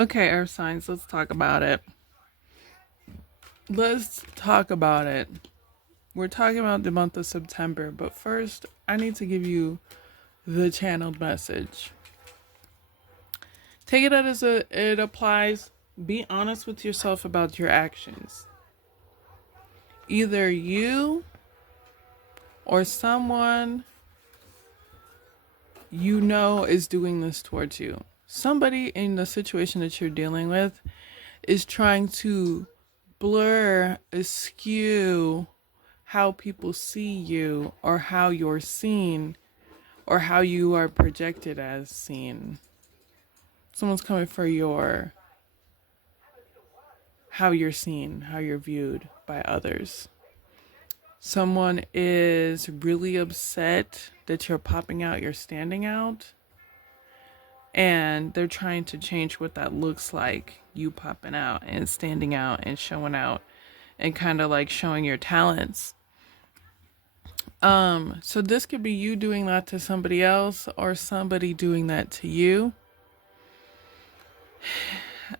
Okay, Earth signs, let's talk about it. Let's talk about it. We're talking about the month of September, but first, I need to give you the channeled message. Take it as it applies. Be honest with yourself about your actions. Either you or someone you know is doing this towards you. Somebody in the situation that you're dealing with is trying to blur, askew how people see you or how you're seen or how you are projected as seen. Someone's coming for your how you're seen, how you're viewed by others. Someone is really upset that you're popping out, you're standing out, and they're trying to change what that looks like, you popping out and standing out and showing out and kind of like showing your talents. So this could be you doing that to somebody else or somebody doing that to you.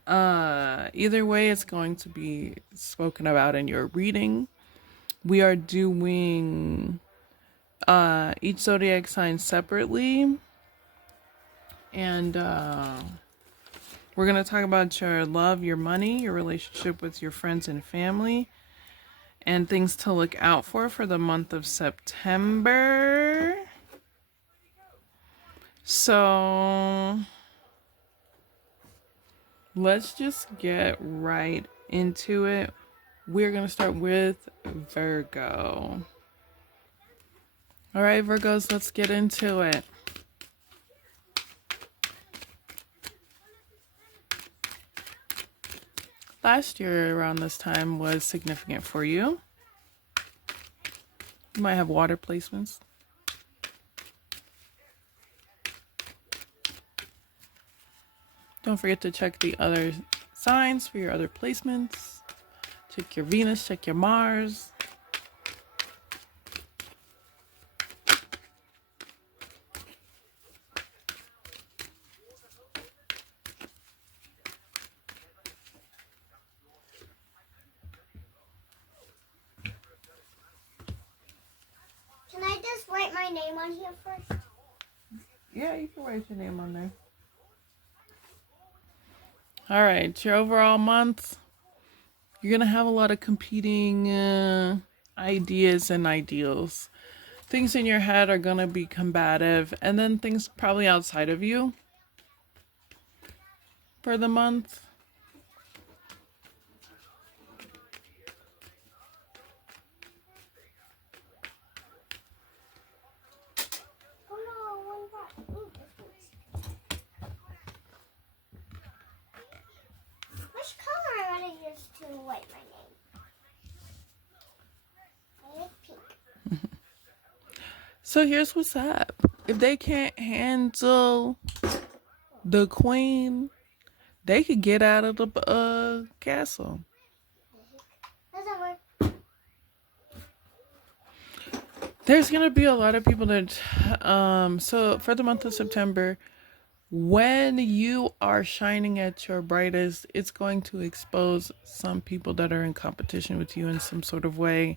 Either way, it's going to be spoken about in your reading. We are doing each zodiac sign separately. And we're going to talk about your love, your money, your relationship with your friends and family, and things to look out for the month of September. So let's just get right into it. We're going to start with Virgo. All right, Virgos, let's get into it. Last year around this time was significant for you. You might have water placements. Don't forget to check the other signs for your other placements. Check your Venus, check your Mars. Can I just write my name on here first? Yeah, you can write your name on there. All right, your overall month, you're going to have a lot of competing ideas and ideals. Things in your head are going to be combative, and then things probably outside of you for the month. Which color I want to use to write my name? I like pink. So here's what's up. If they can't handle the queen, they could get out of the castle. Doesn't work. There's going to be a lot of people that, so for the month of September, when you are shining at your brightest, it's going to expose some people that are in competition with you in some sort of way.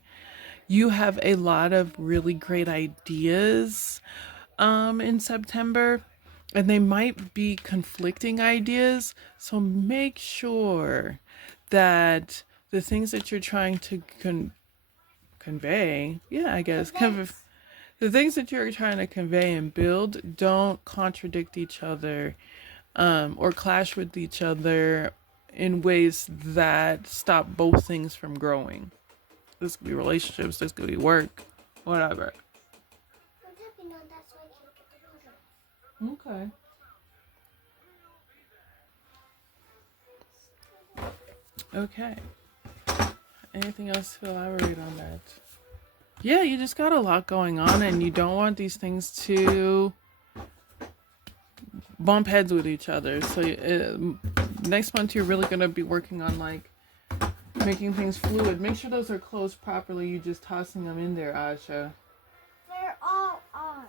You have a lot of really great ideas in September, and they might be conflicting ideas. So make sure that the things that you're trying to convey, the things that you're trying to convey and build don't contradict each other or clash with each other in ways that stop both things from growing. This could be relationships, this could be work, whatever. Okay. Okay. Anything else to elaborate on that? Yeah, you just got a lot going on, and you don't want these things to bump heads with each other. So next month you're really going to be working on like making things fluid. Make sure those are closed properly. You just tossing them in there, Asha. They're all on.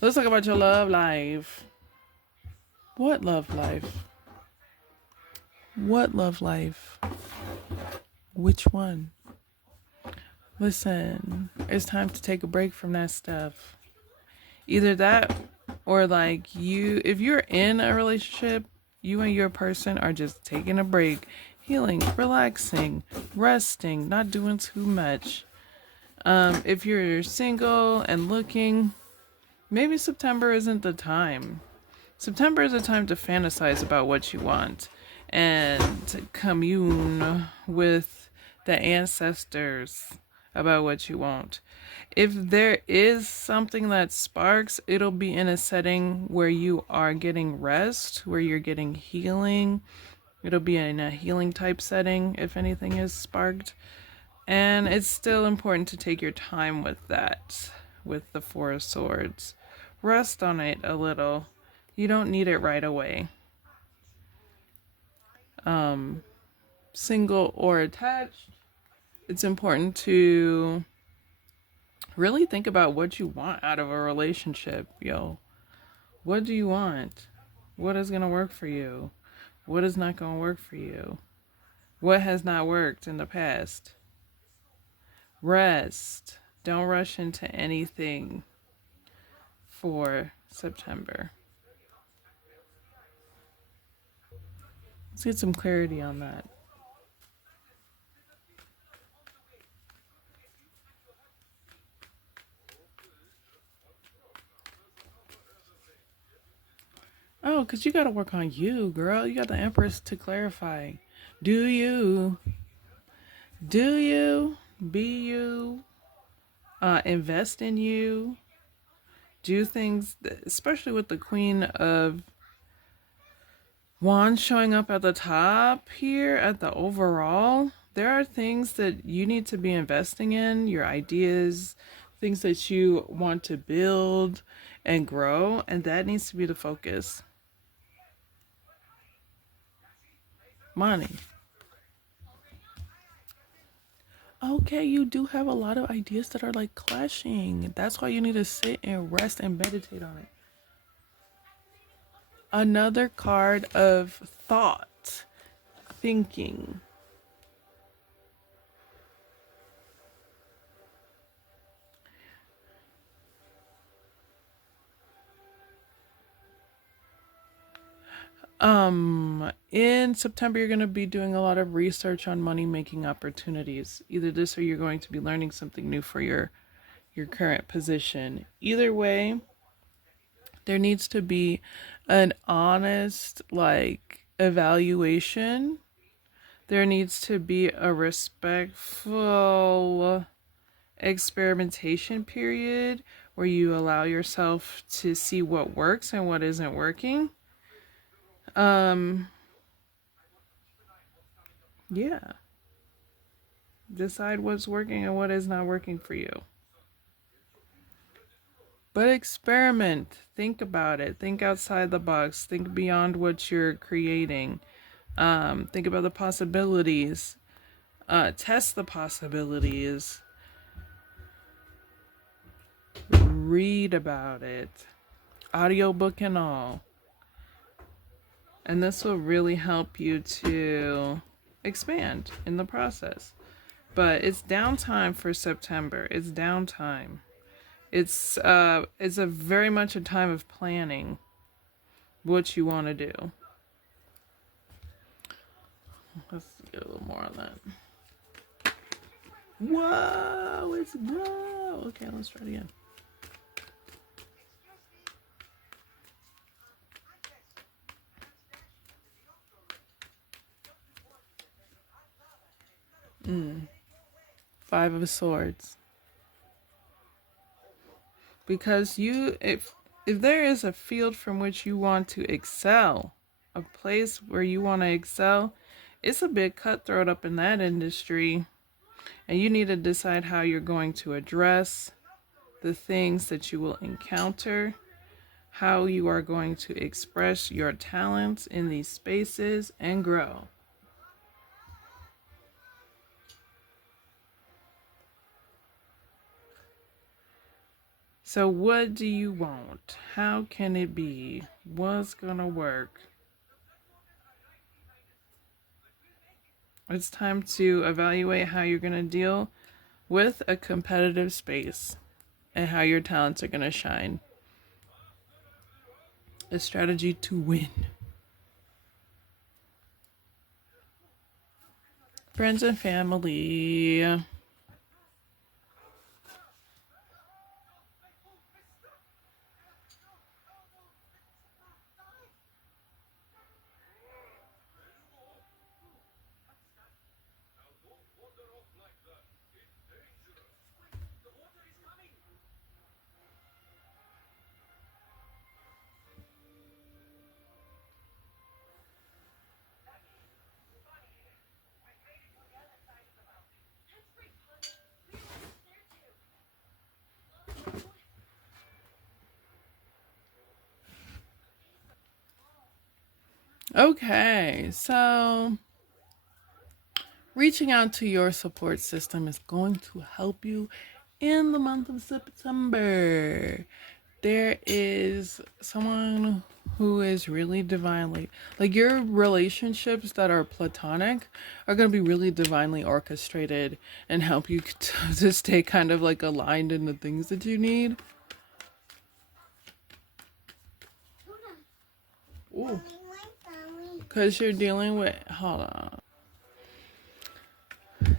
Let's talk about your love life. What love life? What love life? Which one? Listen, it's time to take a break from that stuff. Either that or like if you're in a relationship, you and your person are just taking a break, healing, relaxing, resting, not doing too much. If you're single and looking, maybe September isn't the time. September is a time to fantasize about what you want and commune with the ancestors about what you want. If there is something that sparks, it'll be in a setting where you are getting rest, where you're getting healing. It'll be in a healing type setting if anything is sparked. And it's still important to take your time with that, with the Four of Swords. Rest on it a little. You don't need it right away. Single or attached, it's important to really think about what you want out of a relationship, yo. What do you want? What is going to work for you? What is not going to work for you? What has not worked in the past? Rest. Don't rush into anything for September. Let's get some clarity on that. Oh, because you got to work on you, girl. You got the Empress to clarify. Do you? Do you? Be you? Invest in you? Do things, especially with the Queen of Wands showing up at the top here at the overall. There are things that you need to be investing in, your ideas, things that you want to build and grow, and that needs to be the focus. Money. Okay, you do have a lot of ideas that are like clashing. That's why you need to sit and rest and meditate on it. Another card of thought, thinking. In September, you're going to be doing a lot of research on money making opportunities. Either this or you're going to be learning something new for your current position. Either way, there needs to be an honest evaluation. There needs to be a respectful experimentation period where you allow yourself to see what works and what isn't working. Yeah. Decide what's working and what is not working for you. But experiment. Think about it. Think outside the box. Think beyond what you're creating. Think about the possibilities. Test the possibilities. Read about it. Audiobook and all. And this will really help you to expand in the process. But it's downtime for September. It's downtime. It's a very much a time of planning what you want to do. Let's get a little more on that. Whoa, let's go. Okay, let's try it again. Five of Swords. Because if there is a field from which you want to excel, a place where you want to excel, it's a bit cutthroat up in that industry. And you need to decide how you're going to address the things that you will encounter, how you are going to express your talents in these spaces and grow. So what do you want? How can it be? What's gonna work? It's time to evaluate how you're going to deal with a competitive space and how your talents are going to shine. A strategy to win. Friends and family. Okay, so reaching out to your support system is going to help you in the month of September. There is someone who is really divinely, like your relationships that are platonic are going to be really divinely orchestrated and help you to stay kind of like aligned in the things that you need. Ooh. Because you're dealing with, hold on.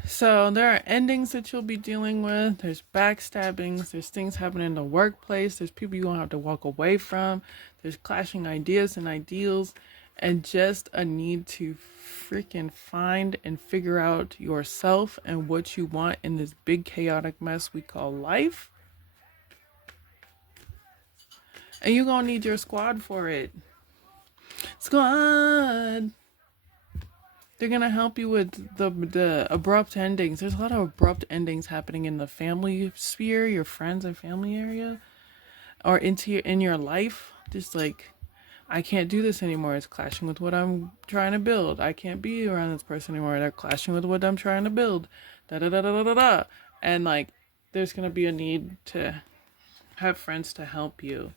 So there are endings that you'll be dealing with. There's backstabbings. There's things happening in the workplace. There's people you're going to have to walk away from. There's clashing ideas and ideals. And just a need to freaking find and figure out yourself and what you want in this big chaotic mess we call life. And you're going to need your squad for it. Squad! They're going to help you with the abrupt endings. There's a lot of abrupt endings happening in the family sphere, your friends and family area, or in your life. Just like, I can't do this anymore. It's clashing with what I'm trying to build. I can't be around this person anymore. They're clashing with what I'm trying to build. Da da da da da da. And like, there's going to be a need to have friends to help you.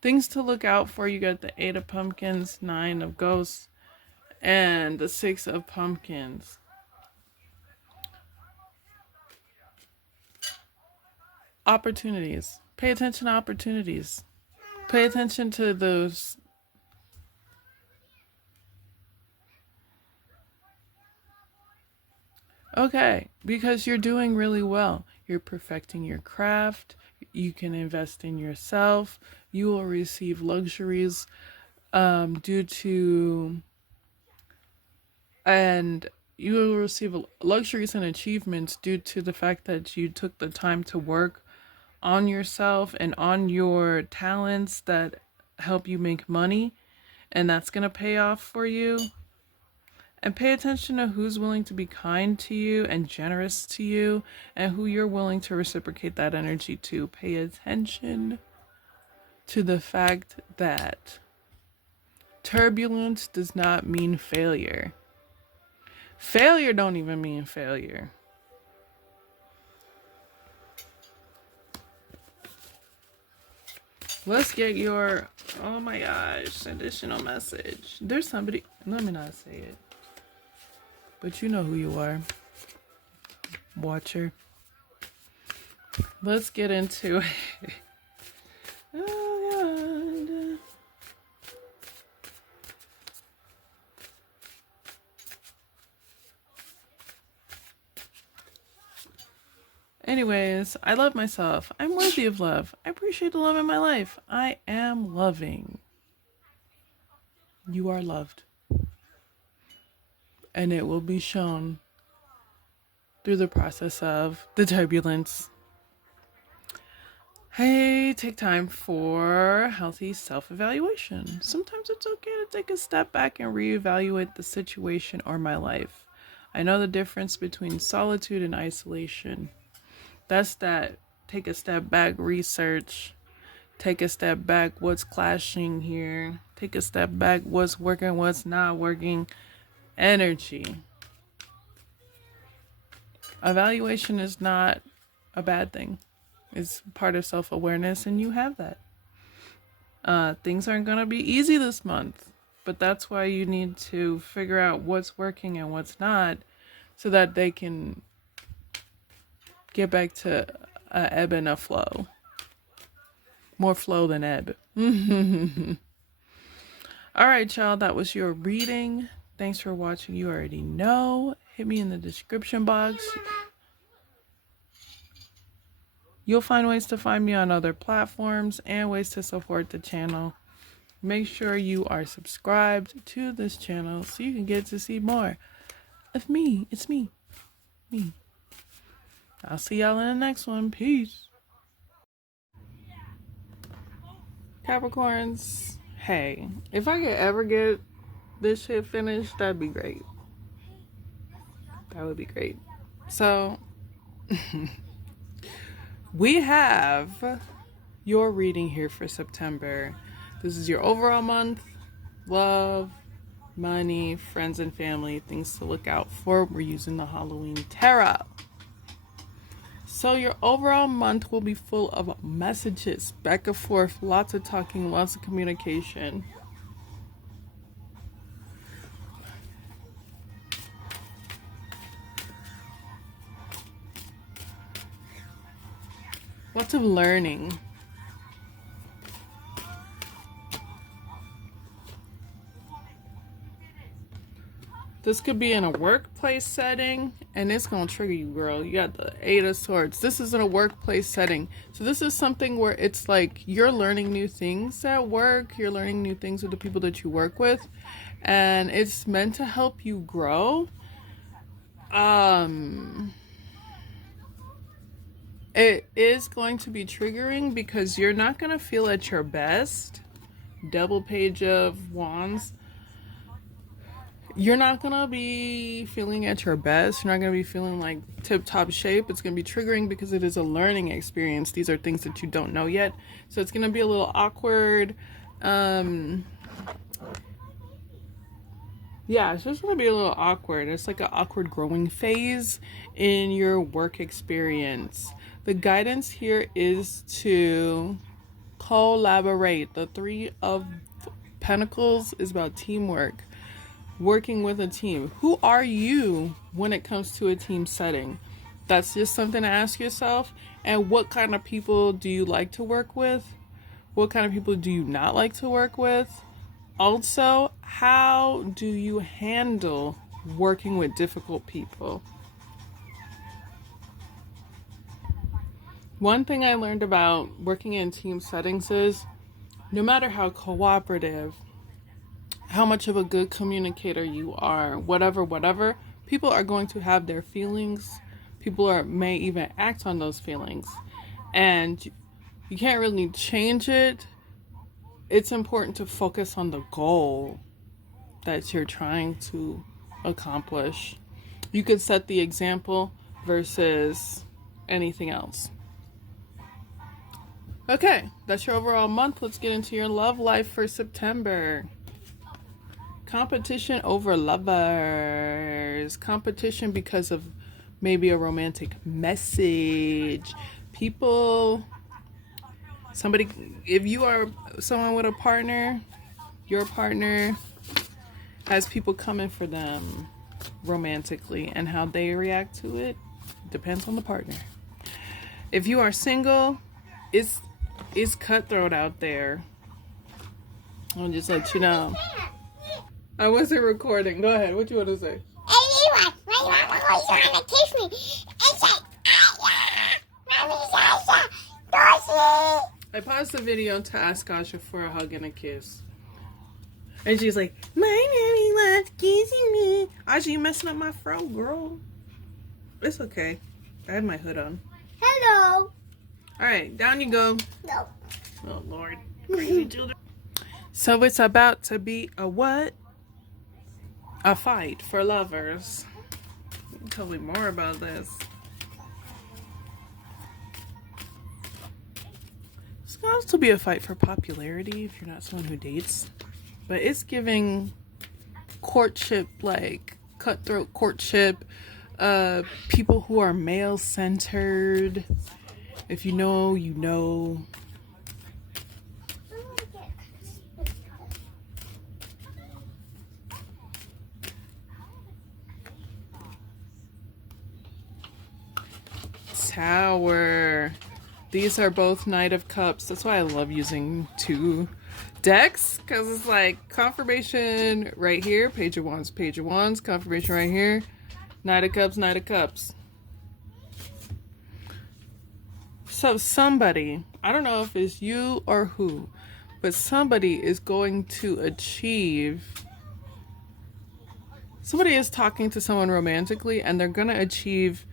Things to look out for. You got the 8 of Pumpkins, 9 of Ghosts, and the 6 of Pumpkins. Opportunities. Pay attention to opportunities. Pay attention to those. Okay, because you're doing really well. You're perfecting your craft. You can invest in yourself. You will receive luxuries due to, and you will receive luxuries and achievements due to the fact that you took the time to work on yourself and on your talents that help you make money, and that's going to pay off for you. And pay attention to who's willing to be kind to you and generous to you, and who you're willing to reciprocate that energy to. Pay attention to the fact that turbulence does not mean failure. Failure don't even mean failure. Let's get your, oh my gosh, additional message. There's somebody, let me not say it, but you know who you are. Watcher. Let's get into it. Oh God. Anyways, I love myself. I'm worthy of love. I appreciate the love in my life. I am loving. You are loved. And it will be shown through the process of the turbulence. Hey, take time for healthy self-evaluation. Sometimes it's okay to take a step back and reevaluate the situation or my life. I know the difference between solitude and isolation. That's that take a step back research. Take a step back, what's clashing here. Take a step back, what's working, what's not working. Energy. Evaluation is not a bad thing. It's part of self-awareness, and you have that. Things aren't going to be easy this month, but that's why you need to figure out what's working and what's not, so that they can get back to a ebb and a flow. More flow than ebb. All right, y'all. That was your reading. Thanks for watching. You already know. Hit me in the description box. You'll find ways to find me on other platforms and ways to support the channel. Make sure you are subscribed to this channel so you can get to see more of me. It's me. Me. I'll see y'all in the next one. Peace. Capricorns, hey, if I could ever get this shit finished, that'd be great. That would be great. So, we have your reading here for September. This is your overall month. Love, money, friends and family, things to look out for. We're using the Halloween Tarot. So your overall month will be full of messages, back and forth, lots of talking, lots of communication. Lots of learning. This could be in a workplace setting, and it's going to trigger you, girl. You got the Eight of Swords. This is in a workplace setting. So this is something where it's like you're learning new things at work. You're learning new things with the people that you work with. And it's meant to help you grow. It is going to be triggering because you're not going to feel at your best. Double Page of Wands. You're not going to be feeling at your best. You're not going to be feeling like tip-top shape. It's going to be triggering because it is a learning experience. These are things that you don't know yet. So it's going to be a little awkward. Yeah, it's just going to be a little awkward. It's like an awkward growing phase in your work experience. The guidance here is to collaborate. The Three of Pentacles is about teamwork. Working with a team. Who are you when it comes to a team setting? That's just something to ask yourself. And what kind of people do you like to work with? What kind of people do you not like to work with? Also, how do you handle working with difficult people? One thing I learned about working in team settings is no matter how cooperative, how much of a good communicator you are, whatever, people are going to have their feelings. People may even act on those feelings. And you can't really change it. It's important to focus on the goal that you're trying to accomplish. You could set the example versus anything else. Okay, that's your overall month. Let's get into your love life for September. Competition over lovers. Competition because of maybe a romantic message. If you are someone with a partner, your partner has people coming for them romantically, and how they react to it depends on the partner. If you are single, it's cutthroat out there. I'll just let you know. I wasn't recording. Go ahead. What you want to say? Anyone, my mama was trying to kiss me and said, Mommy's Asha, Dorsey. I paused the video to ask Asha for a hug and a kiss. And she's like, my mommy loves kissing me. Asha, you messing up my fro, girl. It's okay. I had my hood on. Hello. Alright, down you go. No. Oh, Lord. Crazy children. So it's about to be a what? A fight for lovers. Tell me more about this. It's going to be a fight for popularity if you're not someone who dates. But it's giving courtship, like cutthroat courtship. People who are male-centered. If you know, you know. Tower. These are both Knight of Cups. That's why I love using 2 decks, because it's like confirmation right here, Page of Wands, confirmation right here, Knight of Cups, Knight of Cups. So somebody, I don't know if it's you or who, but somebody is going to achieve, somebody is talking to someone romantically and they're going to achieve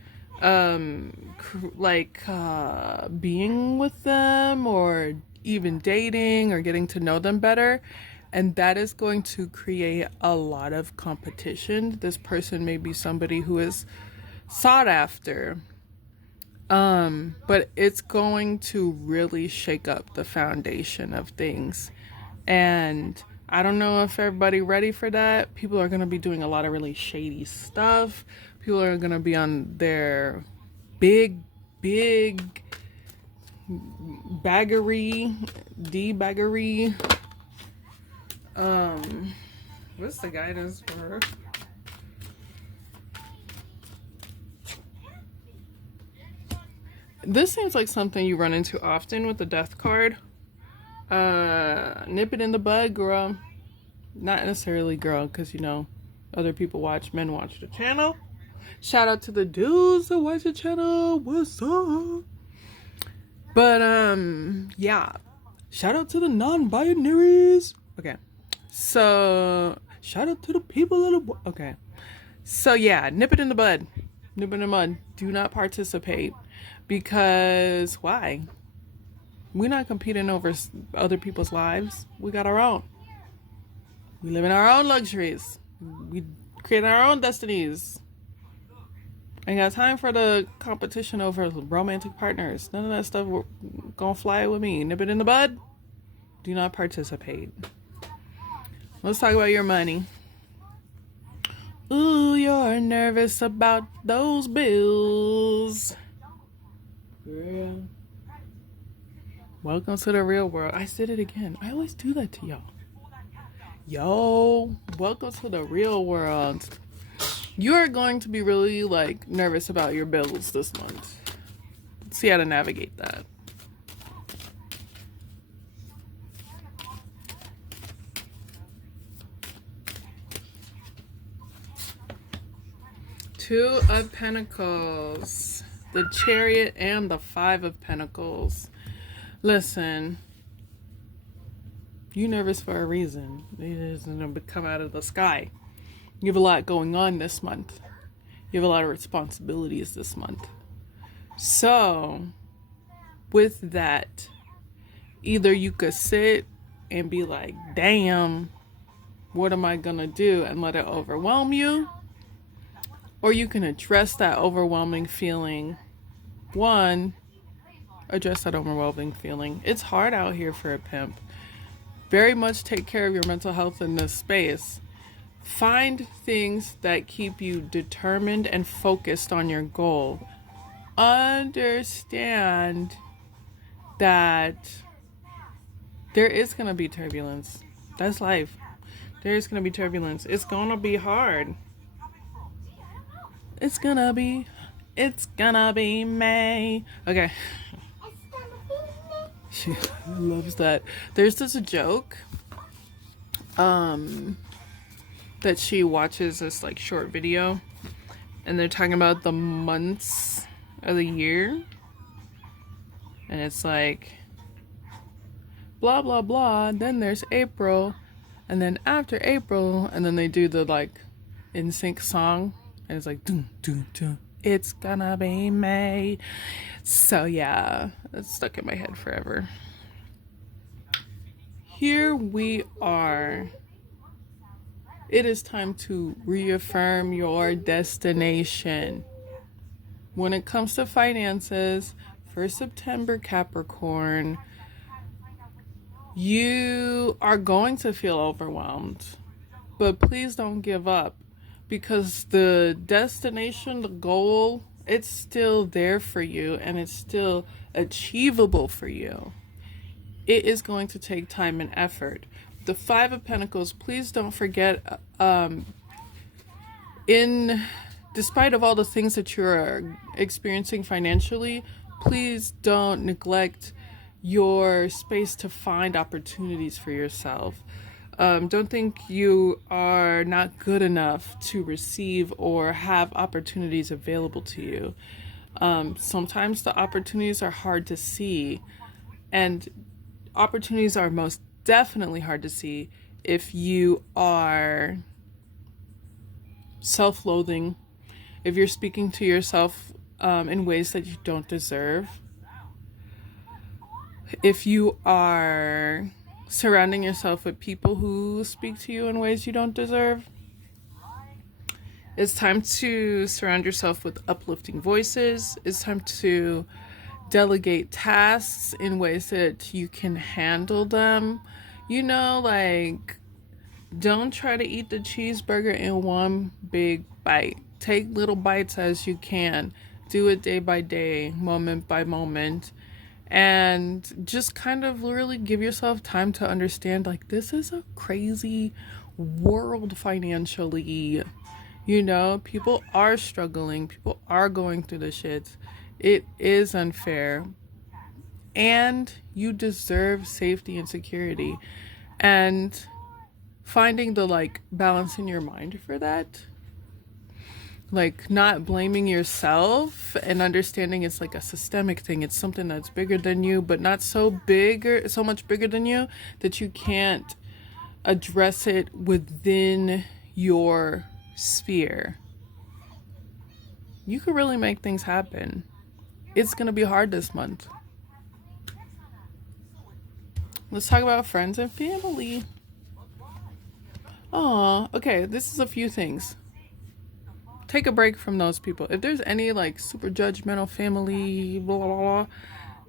being with them or even dating or getting to know them better, and that is going to create a lot of competition. This person may be somebody who is sought after, but it's going to really shake up the foundation of things. And I don't know if everybody ready for that. People are going to be doing a lot of really shady stuff. People are going to be on their big baggery, de-baggery. What's the guidance for? This seems like something you run into often with the Death card. Nip it in the bud, girl. Not necessarily girl, because you know, other people watch, men watch the channel. Shout out to the dudes that watch the channel. What's up? But yeah. Shout out to the non-binaries. Okay. So shout out to the people in the okay. So yeah, nip it in the bud. Nip it in the mud. Do not participate. Because why? We're not competing over other people's lives. We got our own. We live in our own luxuries. We create our own destinies. Ain't got time for the competition over romantic partners. None of that stuff gonna fly with me. Nip it in the bud. Do not participate. Let's talk about your money. Ooh, you're nervous about those bills. Girl. Welcome to the real world. I said it again. I always do that to y'all. Yo, welcome to the real world. You're going to be really like nervous about your bills this month. See how to navigate that. Two of Pentacles, the Chariot, and the Five of Pentacles. Listen, you nervous for a reason. It isn't going to come out of the sky. You have a lot going on this month. You have a lot of responsibilities this month. So, with that, either you could sit and be like, damn, what am I going to do? And let it overwhelm you. Or you can address that overwhelming feeling. One, address that overwhelming feeling. It's hard out here for a pimp. Very much take care of your mental health in this space. Find things that keep you determined and focused on your goal. Understand that there is going to be turbulence. That's life. There is going to be turbulence. It's going to be hard. It's gonna be May. Okay. She loves that. There's this joke that she watches this like short video, and they're talking about the months of the year, and it's like blah blah blah, then there's April, and then after April, and then they do the like in sync song, and it's like dun, dun, dun, it's gonna be May. So yeah, it's stuck in my head forever. Here we are. It is time to reaffirm your destination. When it comes to finances, for September, Capricorn, you are going to feel overwhelmed. But please don't give up, because the destination, the goal, it's still there for you and it's still achievable for you. It is going to take time and effort. The Five of Pentacles, please don't forget, in despite of all the things that you're experiencing financially, please don't neglect your space to find opportunities for yourself. Don't think you are not good enough to receive or have opportunities available to you. Sometimes the opportunities are hard to see, and opportunities are most definitely hard to see if you are self-loathing, if you're speaking to yourself in ways that you don't deserve, if you are surrounding yourself with people who speak to you in ways you don't deserve. It's time to surround yourself with uplifting voices. It's time to delegate tasks in ways that you can handle them. You know, like, don't try to eat the cheeseburger in one big bite. Take little bites as you can. Do it day by day, moment by moment. And just kind of really give yourself time to understand, like, this is a crazy world financially. You know, people are struggling. People are going through the shit. It is unfair. And you deserve safety and security. And finding the, like, balance in your mind for that, like, not blaming yourself and understanding it's like a systemic thing. It's something that's bigger than you, but not so big or so much bigger than you that you can't address it within your sphere. You could really make things happen. It's gonna be hard this month. Let's talk about friends and family. Oh, okay, this is a few things. Take a break from those people. If there's any, like, super judgmental family, blah, blah, blah,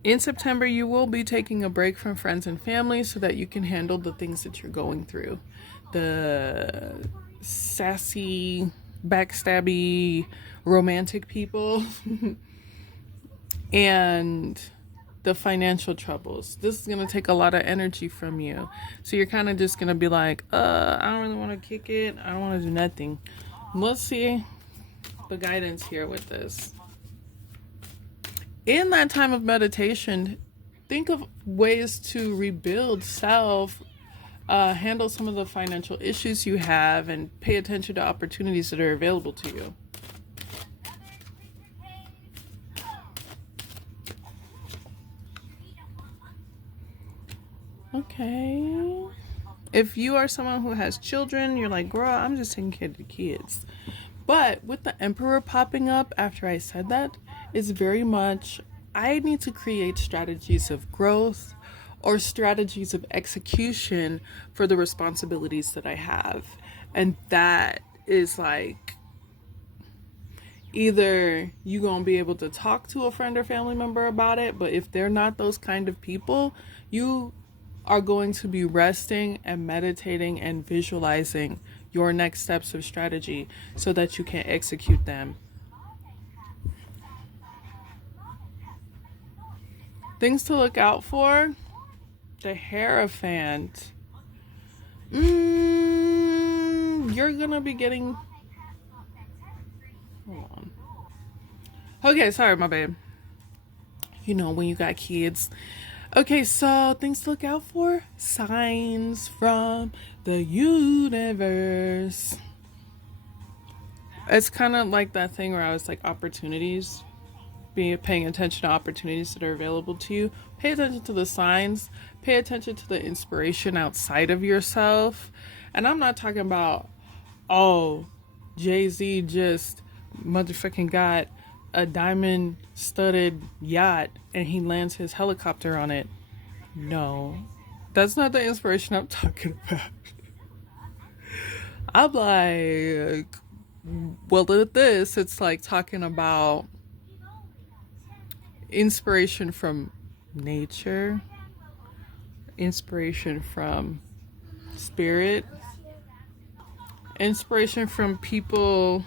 in September, you will be taking a break from friends and family so that you can handle the things that you're going through. The sassy, backstabby, romantic people. And the financial troubles. This is going to take a lot of energy from you. So you're kind of just going to be like, I don't really want to kick it. I don't want to do nothing. Let's see the guidance here with this. In that time of meditation, think of ways to rebuild self, handle some of the financial issues you have, and pay attention to opportunities that are available to you. Okay. If you are someone who has children, you're like, girl, I'm just taking care of the kids. But with the Emperor popping up after I said that, it's very much, I need to create strategies of growth or strategies of execution for the responsibilities that I have. And that is like, either you gonna be able to talk to a friend or family member about it, but if they're not those kind of people, you are going to be resting and meditating and visualizing your next steps of strategy so that you can execute them. Things to look out for: the Hierophant. You're gonna be getting... Hold on. Okay, sorry, my babe. You know, when you got kids. Okay, so things to look out for: signs from the universe. It's kind of like that thing where I was like, opportunities. Paying attention to opportunities that are available to you. Pay attention to the signs. Pay attention to the inspiration outside of yourself. And I'm not talking about, oh, Jay-Z just motherfucking got a diamond studded yacht and he lands his helicopter on it. No, that's not the inspiration I'm talking about. I'm like, well, with this, it's like talking about inspiration from nature, inspiration from spirit, inspiration from people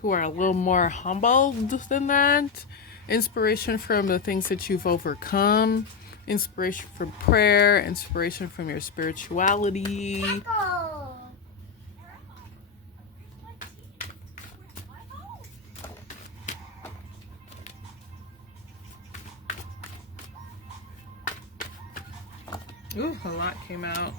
who are a little more humbled than that, inspiration from the things that you've overcome, inspiration from prayer, inspiration from your spirituality. Ooh, a lot came out.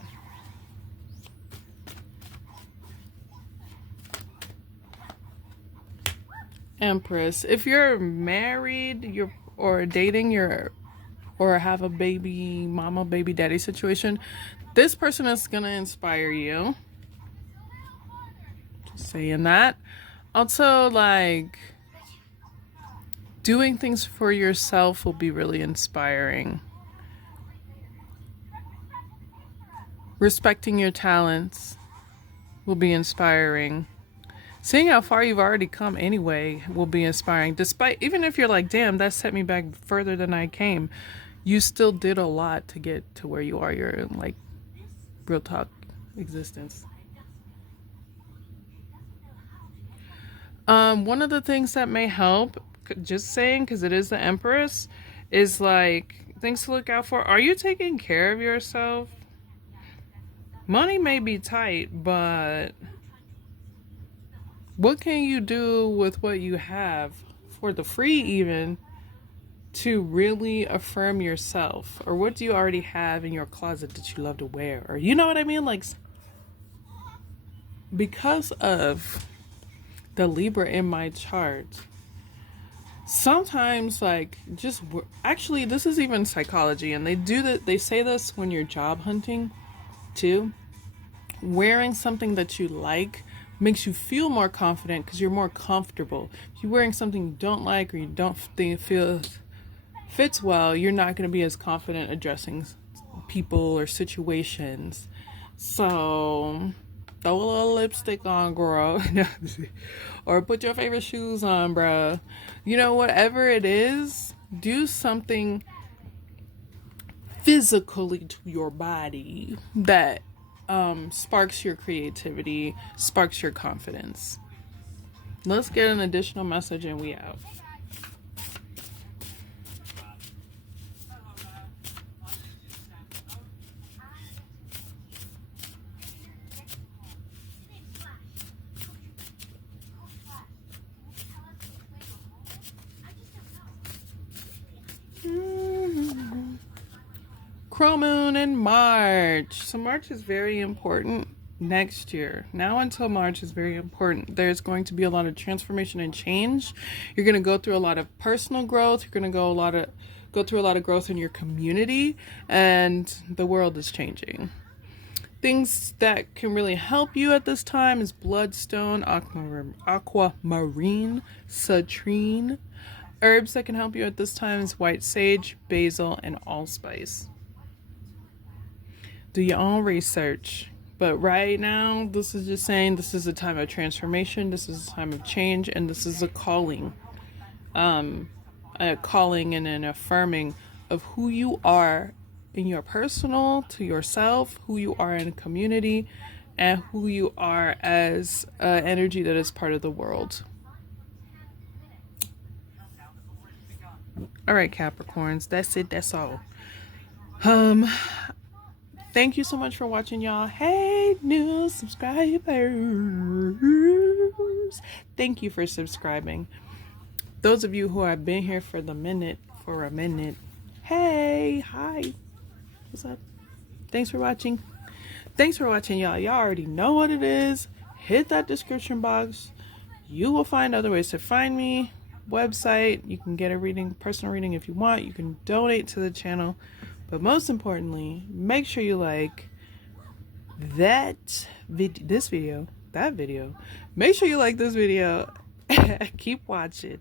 Empress. If you're married, or dating, or have a baby mama, baby daddy situation, this person is gonna inspire you. Just saying that. Also, like, doing things for yourself will be really inspiring. Respecting your talents will be inspiring. Seeing how far you've already come anyway will be inspiring. Despite, even if you're like, damn, that set me back further than I came, you still did a lot to get to where you are. You're in, like, real talk existence. One of the things that may help, just saying, because it is the Empress, is like things to look out for. Are you taking care of yourself? Money may be tight, but what can you do with what you have for the free, even, to really affirm yourself? Or what do you already have in your closet that you love to wear? Or, you know what I mean? Like, because of the Libra in my chart, sometimes, like, just actually, this is even psychology, and they say this when you're job hunting too. Wearing something that you like makes you feel more confident because you're more comfortable. If you're wearing something you don't like, or you don't feel fits well, you're not going to be as confident addressing people or situations. So throw a little lipstick on, girl. Or put your favorite shoes on, bruh. You know, whatever it is, do something physically to your body that sparks your creativity, sparks your confidence. Let's get an additional message and we out. Crow moon in March. So March is very important next year. Now until March is very important. There's going to be a lot of transformation and change. You're going to go through a lot of personal growth. You're going to go through a lot of growth in your community, and the world is changing. Things that can really help you at this time is bloodstone, aquamarine, citrine. Herbs that can help you at this time is white sage, basil, and allspice. Do your own research. But right now, this is just saying this is a time of transformation, this is a time of change, and this is a calling. A calling and an affirming of who you are in your personal, to yourself, who you are in a community, and who you are as energy that is part of the world. All right, Capricorns, that's it, that's all. Thank you so much for watching, y'all. Hey, new subscribers. Thank you for subscribing. Those of you who have been here for a minute, hey, hi. What's up? Thanks for watching. Thanks for watching, y'all. Y'all already know what it is. Hit that description box. You will find other ways to find me. Website. You can get a reading, personal reading if you want. You can donate to the channel. But most importantly, make sure you like that video. Make sure you like this video. Keep watching.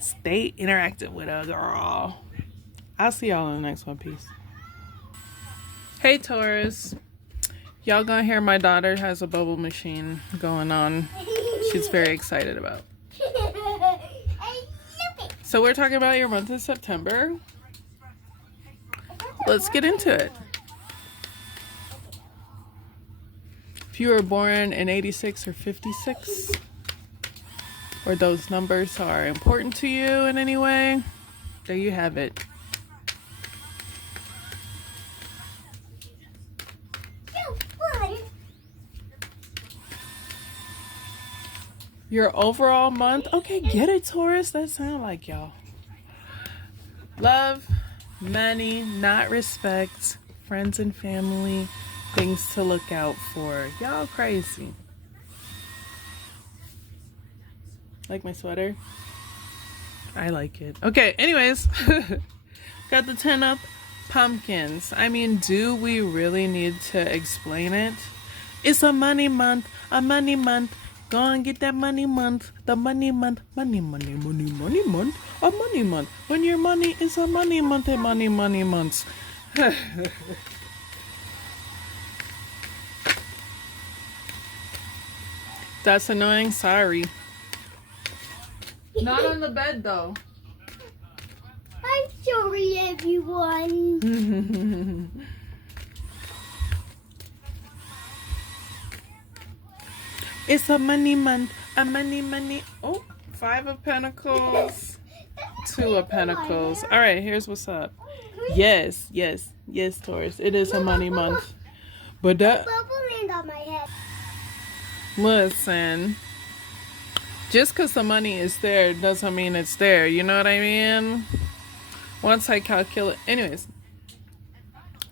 Stay interactive with a girl. I'll see y'all in the next one. Peace. Hey, Taurus. Y'all gonna hear my daughter has a bubble machine going on. She's very excited about. So we're talking about your month of September. Let's get into it. If you were born in 86 or 56, or those numbers are important to you in any way, there you have it. Your overall month, okay, get it, Taurus. That sound like y'all. Love, money, not respect, friends and family, things to look out for. Y'all crazy. Like my sweater? I like it. Okay, anyways. Got the 10 up pumpkins. I mean, do we really need to explain it? It's a money month. A money month. Go and get that money month. The money month. Money, money, money, money month. A money month. When your money is a money month and money, money months. That's annoying. Sorry. Not on the bed, though. I'm sorry, everyone. It's a money month. A money, money. Oh, 5 of Pentacles. 2 of Pentacles. All right, here's what's up. Yes, yes, yes, Taurus. It is a money month. But that... Bubbling on my head. Listen. Just because the money is there doesn't mean it's there. You know what I mean? Once I calculate... Anyways.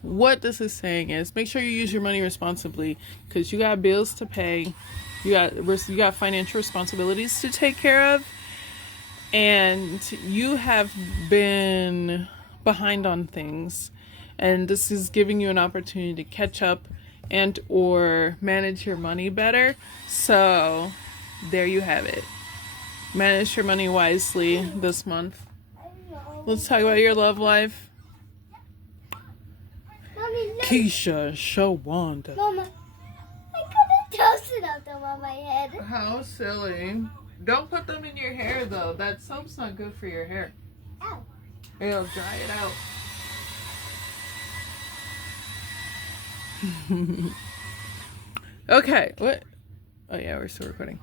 What this is saying is make sure you use your money responsibly. Because you got bills to pay. You got financial responsibilities to take care of. And you have been behind on things. And this is giving you an opportunity to catch up and or manage your money better. So... there you have it. Manage your money wisely this month. Let's talk about your love life. Mommy, look. Keisha, Shawanda. Mama, I got a toasted out on my head. How silly. Don't put them in your hair though. That soap's not good for your hair. Ow. It'll dry it out. Okay, what? Oh yeah, we're still recording.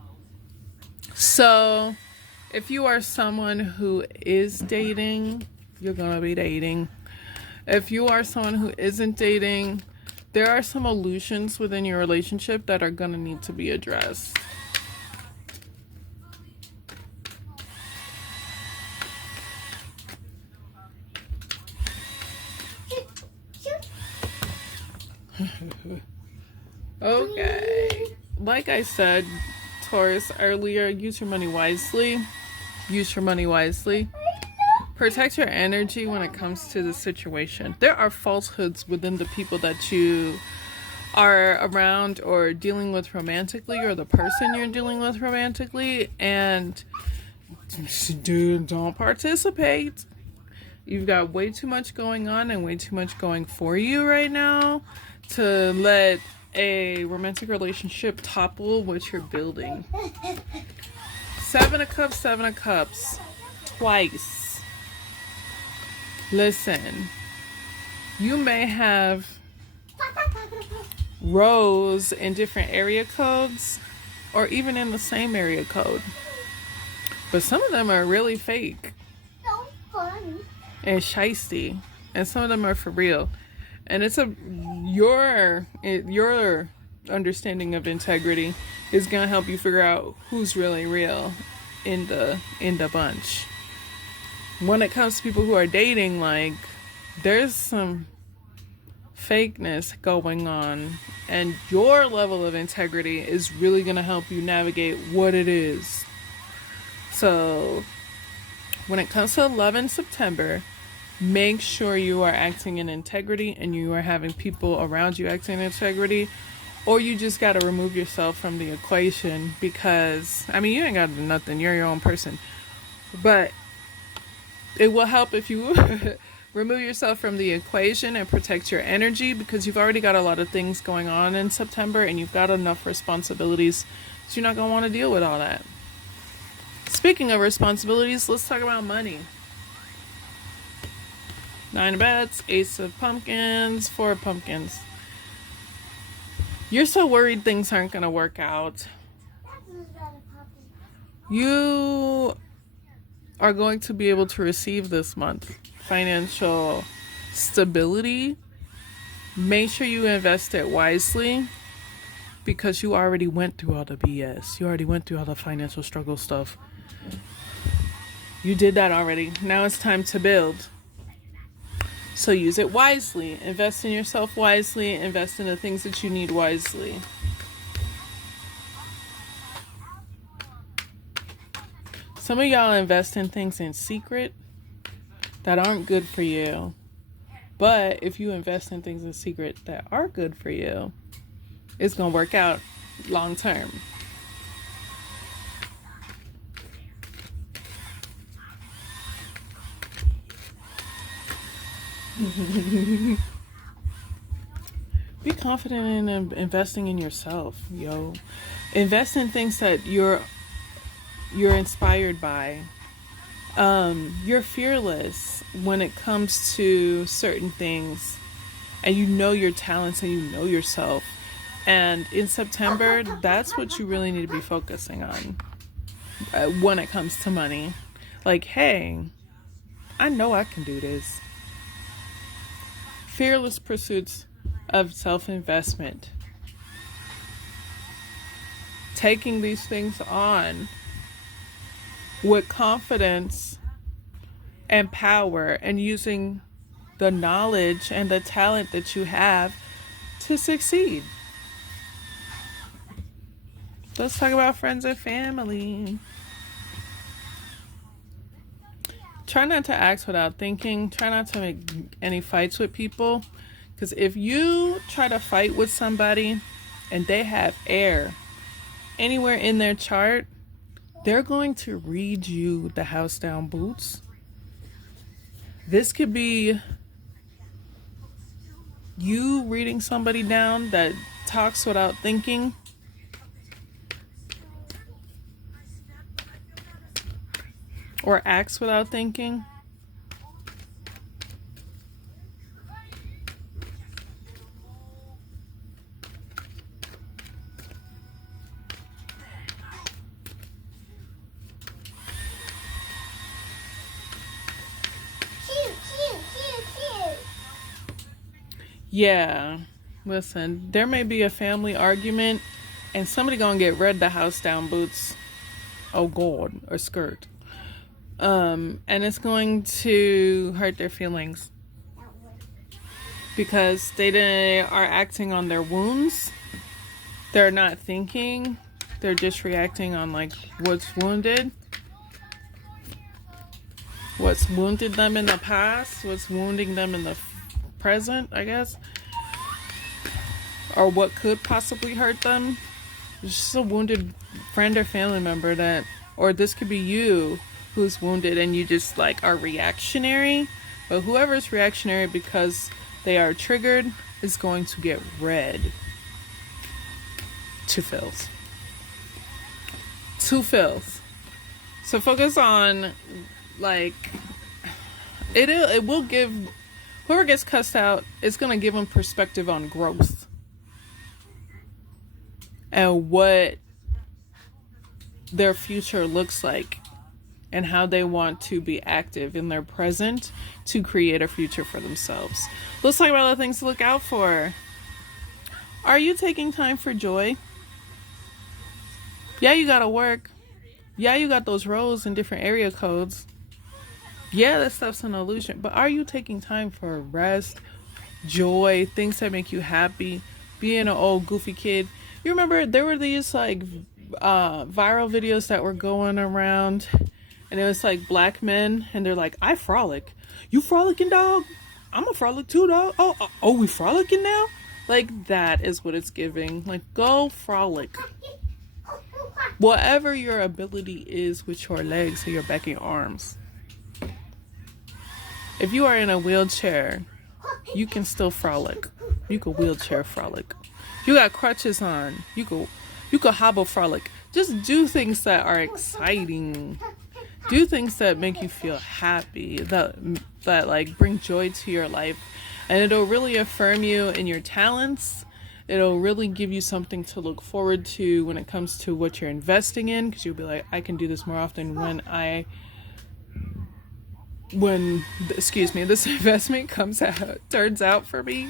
So, if you are someone who is dating, you're gonna be dating. If you are someone who isn't dating, there are some illusions within your relationship that are gonna need to be addressed. Okay. Like I said, Taurus, earlier, use your money wisely. Use your money wisely. Protect your energy when it comes to the situation. There are falsehoods within the people that you are around or dealing with romantically, or the person you're dealing with romantically, and dude, don't participate. You've got way too much going on and way too much going for you right now to let a romantic relationship topple what you're building. 7 of Cups, 7 of Cups. Twice. Listen. You may have rows in different area codes or even in the same area code. But some of them are really fake So funny. and shisty. And some of them are for real. And it's your understanding of integrity is gonna help you figure out who's really real in the bunch. When it comes to people who are dating, like, there's some fakeness going on, and your level of integrity is really gonna help you navigate what it is. So when it comes to love in September, make sure you are acting in integrity and you are having people around you acting in integrity, or you just got to remove yourself from the equation because, I mean, you ain't got to do nothing. You're your own person. But it will help if you remove yourself from the equation and protect your energy, because you've already got a lot of things going on in September and you've got enough responsibilities, so you're not going to want to deal with all that. Speaking of responsibilities, let's talk about money. 9 of Bats, Ace of Pumpkins, 4 of Pumpkins. You're so worried things aren't going to work out. You are going to be able to receive this month financial stability. Make sure you invest it wisely, because you already went through all the BS. You already went through all the financial struggle stuff. You did that already. Now it's time to build. So use it wisely. Invest in yourself wisely. Invest in the things that you need wisely. Some of y'all invest in things in secret that aren't good for you. But if you invest in things in secret that are good for you, it's going to work out long term. Be confident in investing in yourself, yo. Invest in things that you're inspired by. You're fearless when it comes to certain things, and you know your talents and you know yourself. And in September, that's what you really need to be focusing on when it comes to money. Like, hey, I know I can do this. Fearless pursuits of self-investment. Taking these things on with confidence and power, and using the knowledge and the talent that you have to succeed. Let's talk about friends and family. Try not to act without thinking. Try not to make any fights with people. Because if you try to fight with somebody and they have air anywhere in their chart, they're going to read you the house down boots. This could be you reading somebody down that talks without thinking. Or acts without thinking. Yeah, listen, there may be a family argument and somebody gonna get read the house down boots. Oh God, or skirt. And it's going to hurt their feelings because they are acting on their wounds. They're not thinking. They're just reacting on like what's wounded. What's wounded them in the past, what's wounding them in the present, I guess. Or what could possibly hurt them. It's just a wounded friend or family member that, or this could be you who's wounded and you just like are reactionary. But whoever's reactionary because they are triggered is going to get read to filth. To filth. So focus on like it will give whoever gets cussed out, it's gonna give them perspective on growth and what their future looks like and how they want to be active in their present to create a future for themselves. Let's talk about the things to look out for. Are you taking time for joy? Yeah, you gotta work. Yeah, you got those roles in different area codes. Yeah, that stuff's an illusion. But are you taking time for rest, joy, things that make you happy? Being an old goofy kid. You remember there were these like viral videos that were going around, and it was like black men, and they're like, I frolic. You frolicking, dog? I'm a frolic too, dog. Oh, we frolicking now? Like, that is what it's giving. Like, go frolic. Whatever your ability is with your legs or your back and your arms. If you are in a wheelchair, you can still frolic. You can wheelchair frolic. You got crutches on. You could hobble frolic. Just do things that are exciting. Do things that make you feel happy. That like bring joy to your life. And it'll really affirm you in your talents. It'll really give you something to look forward to when it comes to what you're investing in. Because you'll be like, I can do this more often when this investment turns out for me.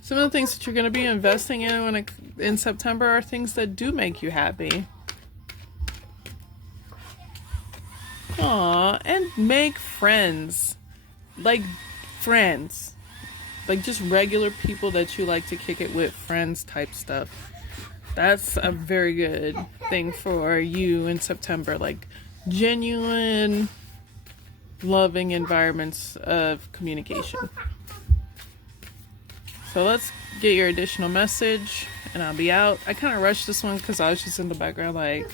Some of the things that you're going to be investing in in September are things that do make you happy. Aw, and make friends. Like, friends. Like, just regular people that you like to kick it with, friends type stuff. That's a very good thing for you in September. Like, genuine, loving environments of communication. So let's get your additional message, and I'll be out. I kind of rushed this one because I was just in the background like,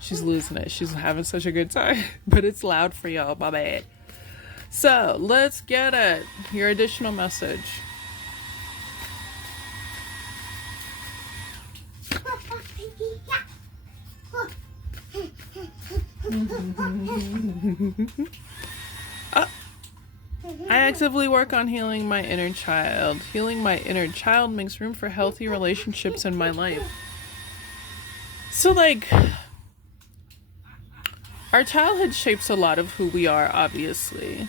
she's losing it. She's having such a good time. But it's loud for y'all. My bad. So let's get it. Your additional message. I actively work on healing my inner child. Healing my inner child makes room for healthy relationships in my life. So, like, our childhood shapes a lot of who we are, obviously.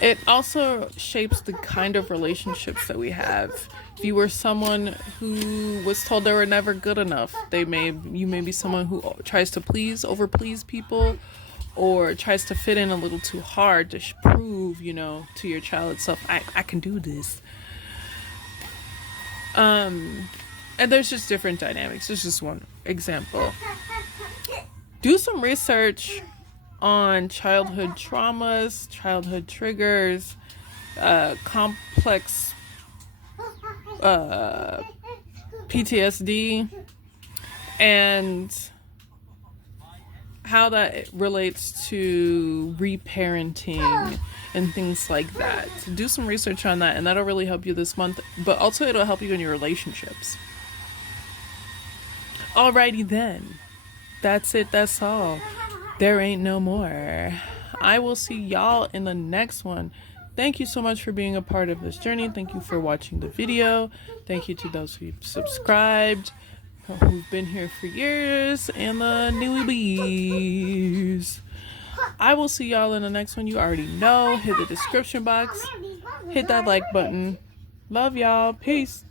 It also shapes the kind of relationships that we have. If you were someone who was told they were never good enough, you may be someone who tries to over please people, or tries to fit in a little too hard to prove, to your child itself, I can do this. And there's just different dynamics. There's just one example. Do some research on childhood traumas, childhood triggers, complex PTSD, and how that relates to reparenting and things like that. So do some research on that, and that'll really help you this month, but also it'll help you in your relationships. Alrighty then. That's it. That's all. There ain't no more. I will see y'all in the next one. Thank you so much for being a part of this journey. Thank you for watching the video. Thank you to those who've subscribed, who've been here for years, and the newbies. I will see y'all in the next one. You already know. Hit the description box. Hit that like button. Love y'all. Peace.